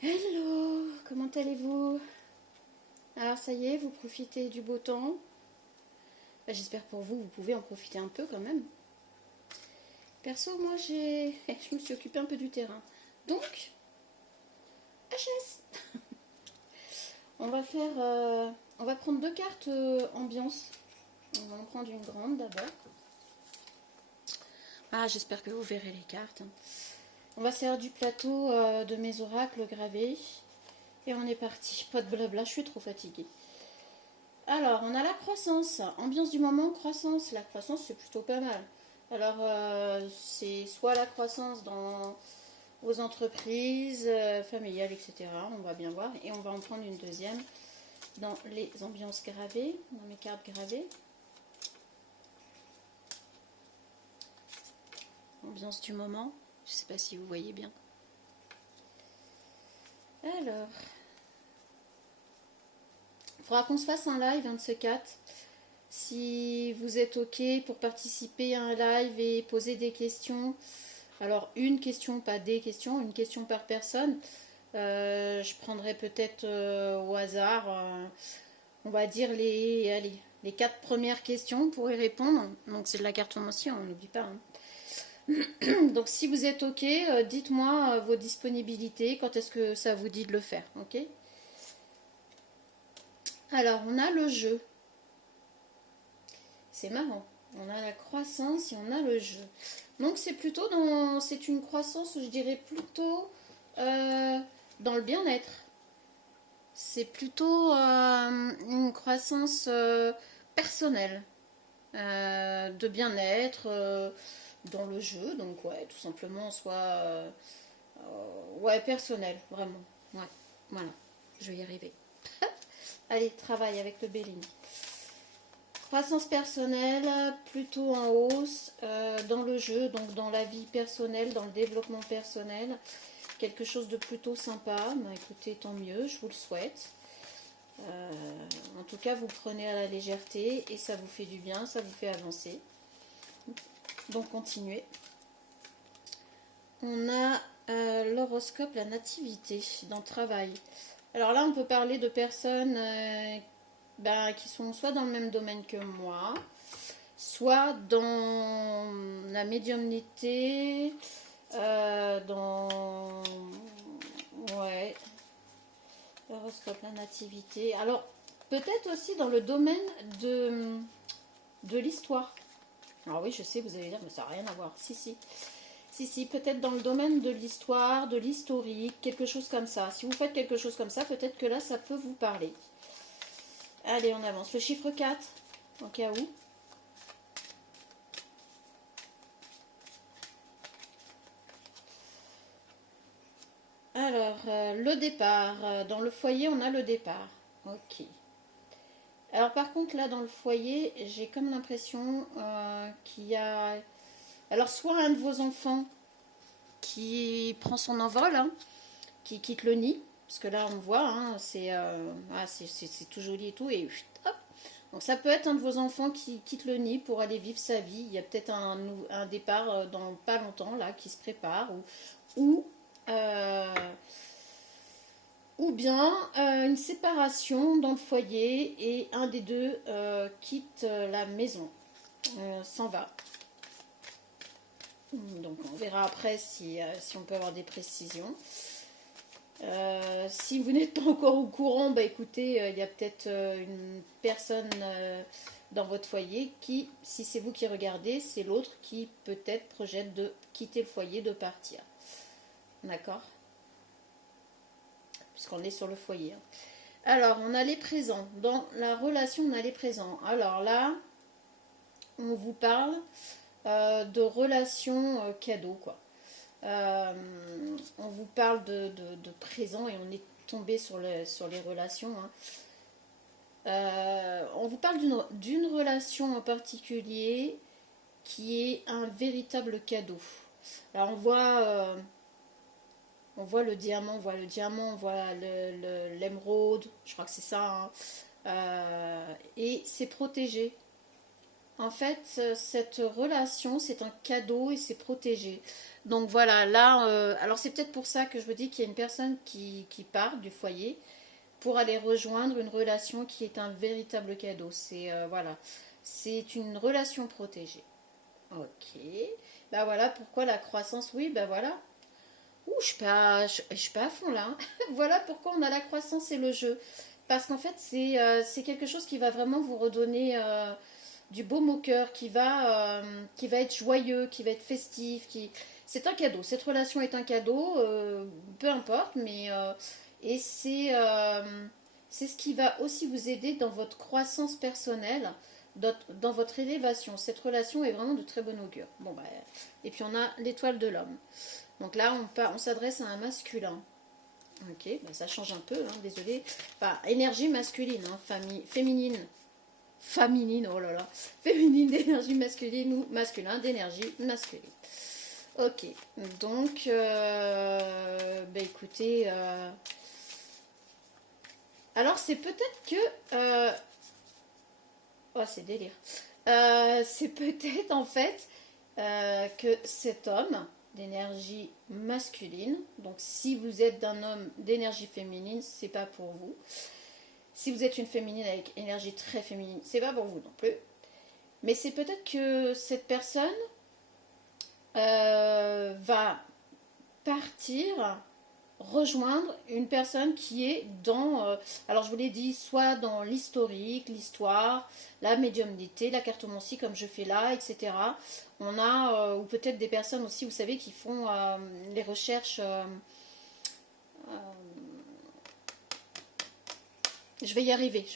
Hello, comment allez-vous? Alors ça y est, vous profitez du beau temps? J'espère pour vous, vous pouvez en profiter un peu quand même. Perso, moi je me suis occupée un peu du terrain. Donc, HS. On va prendre deux cartes ambiance. On va en prendre une grande d'abord. Ah, j'espère que vous verrez les cartes. On va servir du plateau de mes oracles gravés. Et on est parti. Pas de blabla, je suis trop fatiguée. Alors, on a la croissance. Ambiance du moment, croissance. La croissance, c'est plutôt pas mal. Alors, c'est soit la croissance dans vos entreprises familiales, etc. On va bien voir. Et on va en prendre une deuxième dans les ambiances gravées, dans mes cartes gravées. Ambiance du moment. Je ne sais pas si vous voyez bien. Alors, il faudra qu'on se fasse un live, un de ce quatre. Si vous êtes OK pour participer à un live et poser des questions, alors une question, pas des questions, une question par personne. Je prendrai peut-être au hasard, on va dire les quatre premières questions pour y répondre. Donc c'est de la cartomancie, on n'oublie pas. Donc si vous êtes OK, dites-moi vos disponibilités, quand est-ce que ça vous dit de le faire, OK? Alors on a le jeu. C'est marrant. On a la croissance et on a le jeu. Donc c'est plutôt dans... C'est une croissance, je dirais plutôt dans le bien-être. C'est plutôt une croissance personnelle. De bien-être dans le jeu. Donc ouais, tout simplement, soit... ouais, personnel, vraiment. Ouais, voilà. Je vais y arriver. Allez, travaille avec le Béline. Croissance personnelle, plutôt en hausse dans le jeu, donc dans la vie personnelle, dans le développement personnel. Quelque chose de plutôt sympa. Bah, écoutez, tant mieux, je vous le souhaite. En tout cas, vous prenez à la légèreté et ça vous fait du bien, ça vous fait avancer. Donc, continuez. On a l'horoscope, la nativité dans le travail. Alors là, on peut parler de personnes qui sont soit dans le même domaine que moi, soit dans la médiumnité, dans... Ouais, l'horoscope, la nativité. Alors, peut-être aussi dans le domaine de l'histoire. Alors oui, je sais, vous allez dire, mais ça n'a rien à voir. Si, si. Si, si, peut-être dans le domaine de l'histoire, de l'historique, quelque chose comme ça. Si vous faites quelque chose comme ça, peut-être que là, ça peut vous parler. Allez, on avance. Le chiffre 4, au cas où. Alors, le départ. Dans le foyer, on a le départ. Ok. Alors, par contre, là, dans le foyer, j'ai comme l'impression qu'il y a... Alors, soit un de vos enfants qui prend son envol, hein, qui quitte le nid, parce que là, on voit, hein, c'est tout joli et tout, et hop. Donc, ça peut être un de vos enfants qui quitte le nid pour aller vivre sa vie. Il y a peut-être un départ dans pas longtemps, là, qui se prépare, ou euh, ou bien une séparation dans le foyer et un des deux quitte la maison, s'en va. Donc on verra après si on peut avoir des précisions. Si vous n'êtes pas encore au courant, bah écoutez, il y a peut-être une personne dans votre foyer qui, si c'est vous qui regardez, c'est l'autre qui peut-être projette de quitter le foyer, de partir. D'accord? Puisqu'on est sur le foyer. Alors, on a les présents. Dans la relation, on a les présents. Alors là, on vous parle de relations cadeaux, quoi. On vous parle de présents et on est tombé sur les relations. Hein. On vous parle d'une relation en particulier qui est un véritable cadeau. Alors, on voit le diamant, on voit l'émeraude, je crois que c'est ça. Hein. Et c'est protégé. En fait, cette relation, c'est un cadeau et c'est protégé. Donc voilà, là, alors c'est peut-être pour ça que je vous dis qu'il y a une personne qui part du foyer pour aller rejoindre une relation qui est un véritable cadeau. C'est voilà, c'est une relation protégée. Ok, bah voilà pourquoi la croissance, oui, bah voilà. Ouh, je suis pas à fond là. Voilà pourquoi on a la croissance et le jeu. Parce qu'en fait, c'est quelque chose qui va vraiment vous redonner du baume au cœur, qui va être joyeux, qui va être festif. C'est un cadeau. Cette relation est un cadeau, peu importe, mais et c'est ce qui va aussi vous aider dans votre croissance personnelle, dans votre élévation. Cette relation est vraiment de très bon augure. Bon, bah, et puis on a l'étoile de l'homme. Donc là, on s'adresse à un masculin. Ok, bah ça change un peu, hein, désolé. Enfin, énergie masculine, hein, féminine. Féminine, oh là là. Féminine d'énergie masculine ou masculin d'énergie masculine. Ok, donc, bah écoutez, alors c'est peut-être que, oh c'est délire, c'est peut-être en fait que cet homme d'énergie masculine, donc si vous êtes d'un homme d'énergie féminine, c'est pas pour vous. Si vous êtes une féminine avec énergie très féminine, c'est pas pour vous non plus. Mais c'est peut-être que cette personne va partir rejoindre une personne qui est dans, alors je vous l'ai dit, soit dans l'historique, l'histoire, la médiumnité, la cartomancie comme je fais là, etc. On a, ou peut-être des personnes aussi, vous savez, qui font les recherches, je vais y arriver,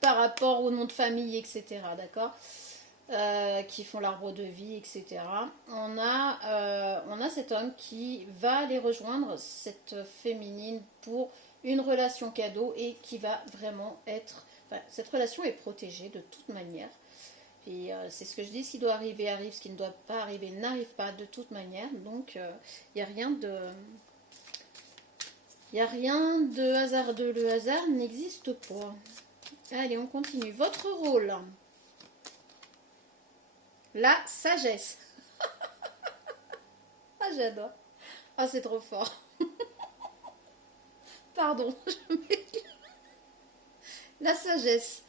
par rapport au nom de famille, etc. D'accord, qui font l'arbre de vie, etc. On a cet homme qui va aller rejoindre cette féminine pour une relation cadeau et qui va vraiment être... Enfin, cette relation est protégée de toute manière. Et c'est ce que je dis, ce qui doit arriver arrive, ce qui ne doit pas arriver n'arrive pas de toute manière. Donc il n'y a rien de... Il n'y a rien de hasardeux. Le hasard n'existe pas. Allez, on continue. Votre rôle. La sagesse. Ah, j'adore. Ah, c'est trop fort. Pardon. La sagesse.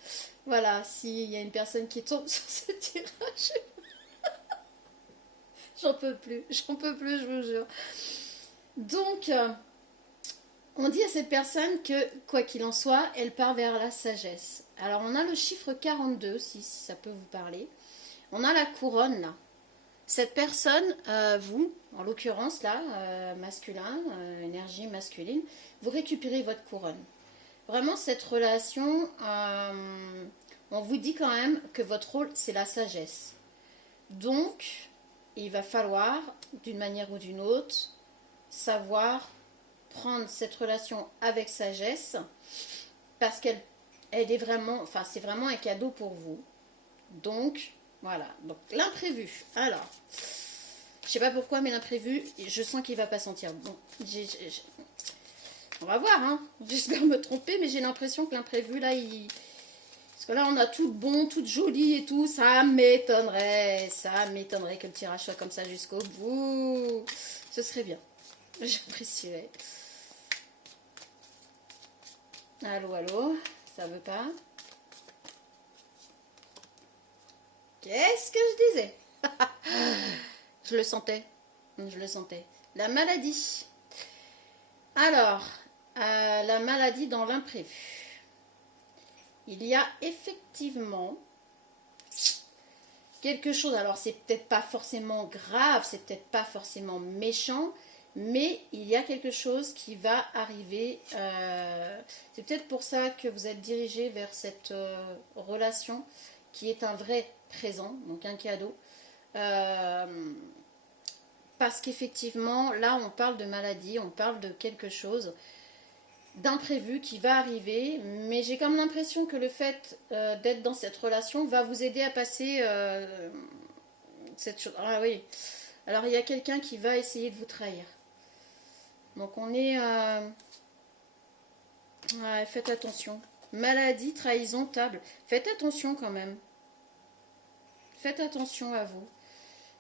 Voilà, s'il y a une personne qui tombe sur ce tirage, j'en peux plus, je vous jure. Donc, on dit à cette personne que, quoi qu'il en soit, elle part vers la sagesse. Alors, on a le chiffre 42, si ça peut vous parler. On a la couronne, là. Cette personne, vous, en l'occurrence, là, masculin, énergie masculine, vous récupérez votre couronne. Vraiment, cette relation, on vous dit quand même que votre rôle, c'est la sagesse. Donc, il va falloir, d'une manière ou d'une autre, savoir prendre cette relation avec sagesse, parce qu'elle est vraiment, enfin, c'est vraiment un cadeau pour vous. Donc, voilà. Donc, l'imprévu. Alors, je sais pas pourquoi, mais l'imprévu, je sens qu'il va pas sentir bon. On va voir, hein. J'espère me tromper, mais j'ai l'impression que l'imprévu, là, parce que là, on a tout bon, tout joli et tout. Ça m'étonnerait que le tirage soit comme ça jusqu'au bout. Ce serait bien. J'apprécierais. Allô, allô. Ça veut pas. Qu'est-ce que je disais? Je le sentais. La maladie. Alors, la maladie dans l'imprévu. Il y a effectivement quelque chose, alors c'est peut-être pas forcément grave, c'est peut-être pas forcément méchant, mais il y a quelque chose qui va arriver. C'est peut-être pour ça que vous êtes dirigé vers cette relation qui est un vrai présent, donc un cadeau. Parce qu'effectivement, là on parle de maladie, on parle de quelque chose d'imprévu qui va arriver, mais j'ai comme l'impression que le fait d'être dans cette relation va vous aider à passer cette chose. Ah oui, alors il y a quelqu'un qui va essayer de vous trahir. Donc on est... ouais, faites attention. Maladie, trahison, table. Faites attention quand même. Faites attention à vous.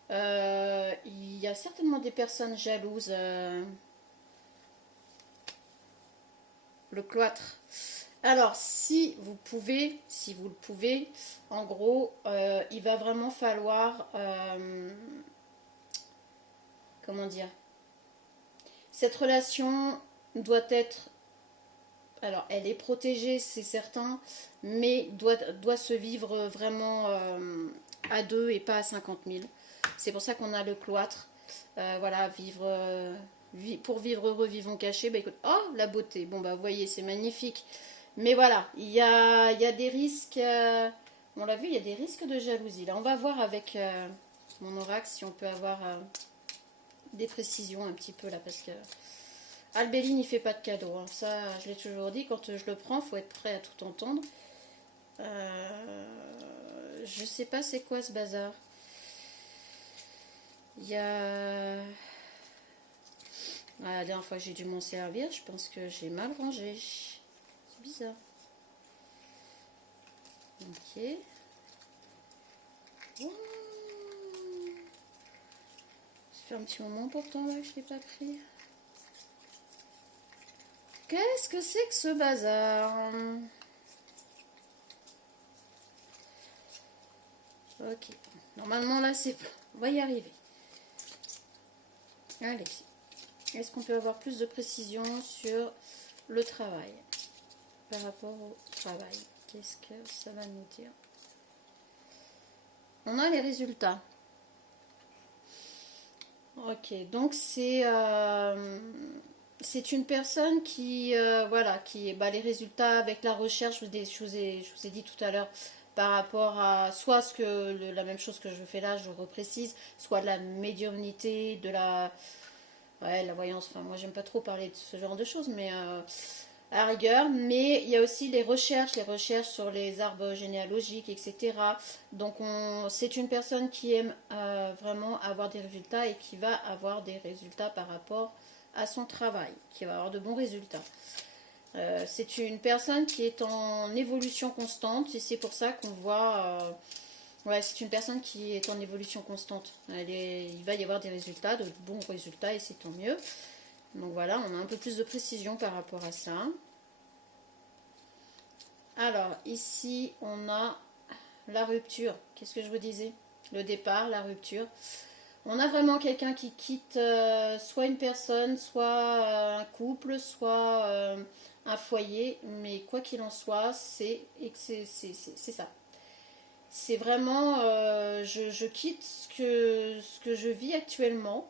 Il y a certainement des personnes jalouses. Le cloître. Alors, si vous le pouvez, en gros, il va vraiment falloir, comment dire, cette relation doit être, alors elle est protégée, c'est certain, mais doit se vivre vraiment à deux et pas à 50 000. C'est pour ça qu'on a le cloître. Voilà, pour vivre heureux, vivons cachés. Bah écoute, oh la beauté. Bon bah vous voyez, c'est magnifique. Mais voilà, il y a des risques. On l'a vu, il y a des risques de jalousie. Là, on va voir avec mon oracle si on peut avoir des précisions un petit peu là, parce que Albéline, il fait pas de cadeau. Hein. Ça, je l'ai toujours dit. Quand je le prends, faut être prêt à tout entendre. Je sais pas c'est quoi ce bazar. Il y a... La dernière fois que j'ai dû m'en servir, je pense que j'ai mal rangé. C'est bizarre. Ok. Oh. Ça fait un petit moment pourtant là que je l'ai pas pris. Qu'est-ce que c'est que ce bazar? Ok. Normalement là c'est... On va y arriver. Allez. Est-ce qu'on peut avoir plus de précision sur le travail? Par rapport au travail. Qu'est-ce que ça va nous dire? On a les résultats. Ok, donc c'est une personne qui, voilà, qui, bah, les résultats avec la recherche, je vous ai dit tout à l'heure, par rapport à soit la même chose que je fais là, je reprécise, soit de la médiumnité, de la, ouais, la voyance, enfin moi j'aime pas trop parler de ce genre de choses, mais à rigueur, mais il y a aussi les recherches sur les arbres généalogiques, etc. Donc c'est une personne qui aime vraiment avoir des résultats et qui va avoir des résultats par rapport à son travail, qui va avoir de bons résultats. C'est une personne qui est en évolution constante et c'est pour ça qu'on voit... ouais, c'est une personne qui est en évolution constante. Il va y avoir des résultats, de bons résultats et c'est tant mieux. Donc voilà, on a un peu plus de précision par rapport à ça. Alors, ici, on a la rupture. Qu'est-ce que je vous disais? Le départ, la rupture. On a vraiment quelqu'un qui quitte soit une personne, soit un couple, soit un foyer. Mais quoi qu'il en soit, c'est ça. C'est vraiment, je quitte ce que je vis actuellement.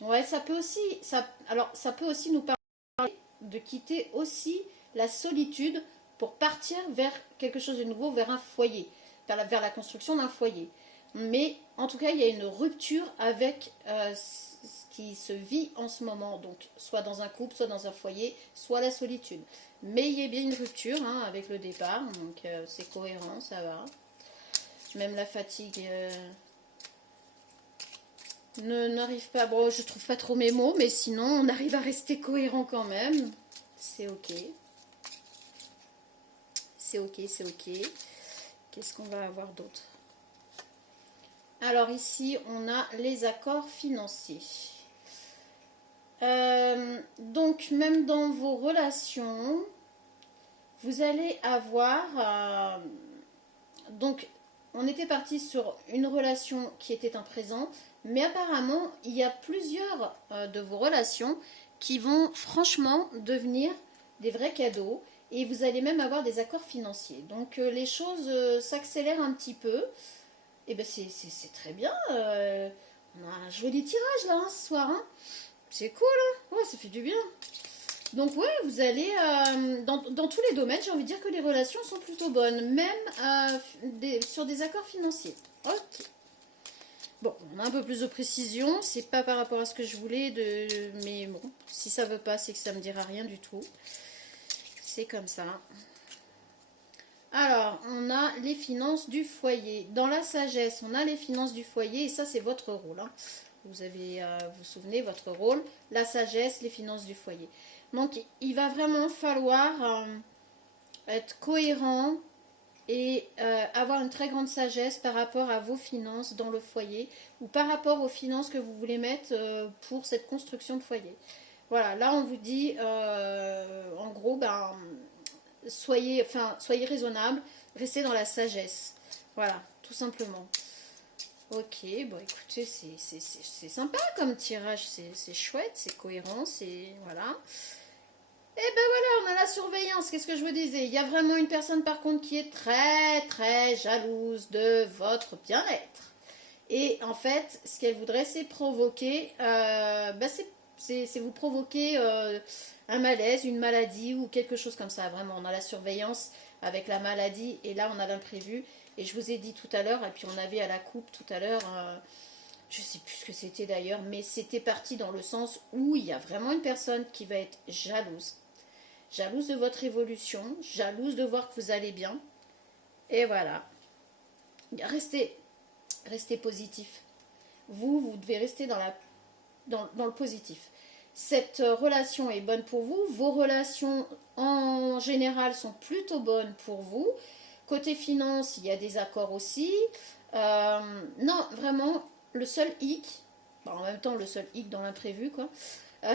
Ouais, ça peut aussi nous parler de quitter aussi la solitude pour partir vers quelque chose de nouveau, vers un foyer, vers la construction d'un foyer. Mais en tout cas, il y a une rupture avec ce qui se vit en ce moment, donc soit dans un couple, soit dans un foyer, soit la solitude. Mais il y a bien une rupture hein, avec le départ, donc c'est cohérent, ça va. Même la fatigue n'arrive pas. Bon, je trouve pas trop mes mots, mais sinon on arrive à rester cohérent quand même. C'est ok. C'est ok, c'est ok. Qu'est-ce qu'on va avoir d'autre? Alors ici, on a les accords financiers. Donc, même dans vos relations, vous allez avoir... donc, on était parti sur une relation qui était un présent, mais apparemment, il y a plusieurs de vos relations qui vont franchement devenir des vrais cadeaux et vous allez même avoir des accords financiers. Donc, les choses s'accélèrent un petit peu. Et ben c'est très bien. On a un joli tirage là ce soir. Hein. C'est cool. Hein ouais, ça fait du bien. Donc ouais, vous allez dans tous les domaines, j'ai envie de dire que les relations sont plutôt bonnes, même sur des accords financiers. Ok. Bon, on a un peu plus de précision, c'est pas par rapport à ce que je voulais, mais bon, si ça veut pas, c'est que ça me dira rien du tout. C'est comme ça. Alors, on a les finances du foyer. Dans la sagesse, on a les finances du foyer et ça, c'est votre rôle. Hein. Vous avez, vous souvenez, votre rôle, la sagesse, les finances du foyer. Donc, il va vraiment falloir être cohérent et avoir une très grande sagesse par rapport à vos finances dans le foyer ou par rapport aux finances que vous voulez mettre pour cette construction de foyer. Voilà, là on vous dit en gros, ben, soyez raisonnable, restez dans la sagesse. Voilà, tout simplement. Ok, bon écoutez, c'est sympa comme tirage, c'est chouette, c'est cohérent, c'est... Voilà. Et ben voilà, on a la surveillance, qu'est-ce que je vous disais? Il y a vraiment une personne par contre qui est très très jalouse de votre bien-être. Et en fait, ce qu'elle voudrait, c'est provoquer, ben c'est vous provoquer un malaise, une maladie ou quelque chose comme ça. Vraiment, on a la surveillance avec la maladie et là, on a l'imprévu. Et je vous ai dit tout à l'heure, et puis on avait à la coupe tout à l'heure, je sais plus ce que c'était d'ailleurs, mais c'était parti dans le sens où il y a vraiment une personne qui va être jalouse. Jalouse de votre évolution, jalouse de voir que vous allez bien. Et voilà. Restez, restez positif. Vous devez rester dans le positif. Cette relation est bonne pour vous. Vos relations en général sont plutôt bonnes pour vous. Côté finance, il y a des accords aussi. Non, vraiment, le seul hic, bon, en même temps le seul hic dans l'imprévu, quoi. Euh,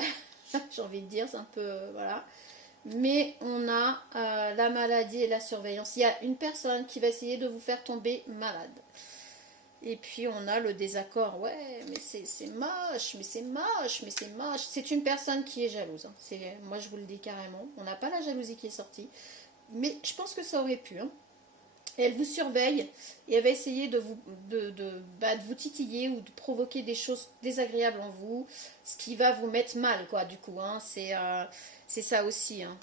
j'ai envie de dire, c'est un peu... voilà. Mais on a la maladie et la surveillance. Il y a une personne qui va essayer de vous faire tomber malade. Et puis on a le désaccord. Ouais, mais c'est moche, mais c'est moche, mais c'est moche. C'est une personne qui est jalouse. Hein. Moi, je vous le dis carrément. On n'a pas la jalousie qui est sortie. Mais je pense que ça aurait pu. Hein. Et elle vous surveille et elle va essayer de vous titiller ou de provoquer des choses désagréables en vous, ce qui va vous mettre mal, quoi, du coup. Hein. C'est ça aussi. Hein.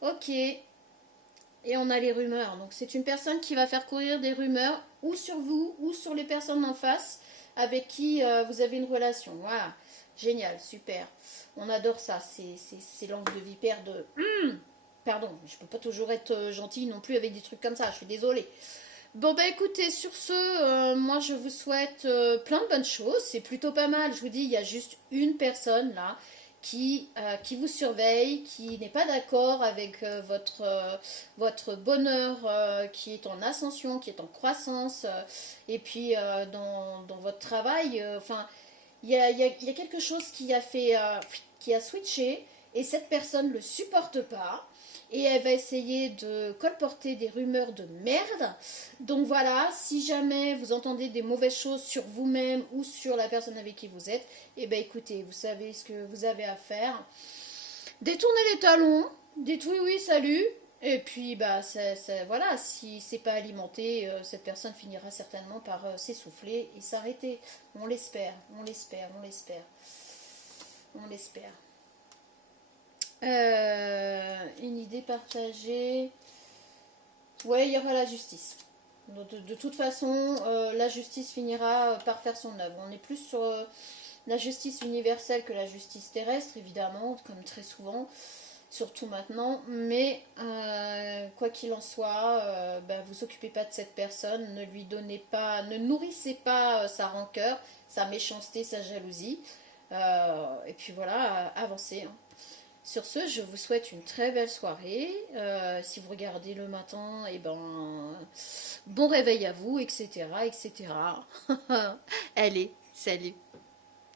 Ok. Et on a les rumeurs. Donc c'est une personne qui va faire courir des rumeurs ou sur vous ou sur les personnes en face avec qui vous avez une relation. Voilà. Génial, super. On adore ça. C'est l'angle de vipère de... Pardon, je peux pas toujours être gentille non plus avec des trucs comme ça, je suis désolée. Bon bah écoutez, sur ce, moi je vous souhaite plein de bonnes choses, c'est plutôt pas mal, je vous dis, il y a juste une personne là qui vous surveille, qui n'est pas d'accord avec votre bonheur qui est en ascension, qui est en croissance, et puis dans votre travail, enfin, il y a quelque chose qui a fait, qui a switché, et cette personne ne le supporte pas et elle va essayer de colporter des rumeurs de merde. Donc voilà, si jamais vous entendez des mauvaises choses sur vous-même ou sur la personne avec qui vous êtes, eh bien écoutez, vous savez ce que vous avez à faire. Détournez les talons, dites oui, oui, salut. Et puis, bah, voilà, si c'est pas alimenté, cette personne finira certainement par s'essouffler et s'arrêter. On l'espère, on l'espère, on l'espère. On l'espère. Une idée partagée. Ouais, il y aura la justice. De toute façon, la justice finira par faire son œuvre. On est plus sur la justice universelle que la justice terrestre, évidemment, comme très souvent, surtout maintenant. Mais quoi qu'il en soit, ben, vous occupez pas de cette personne, ne lui donnez pas, ne nourrissez pas sa rancœur, sa méchanceté, sa jalousie. Et puis voilà, avancez. Hein. Sur ce, je vous souhaite une très belle soirée. Si vous regardez le matin, et ben, bon réveil à vous, etc., etc. Allez, salut.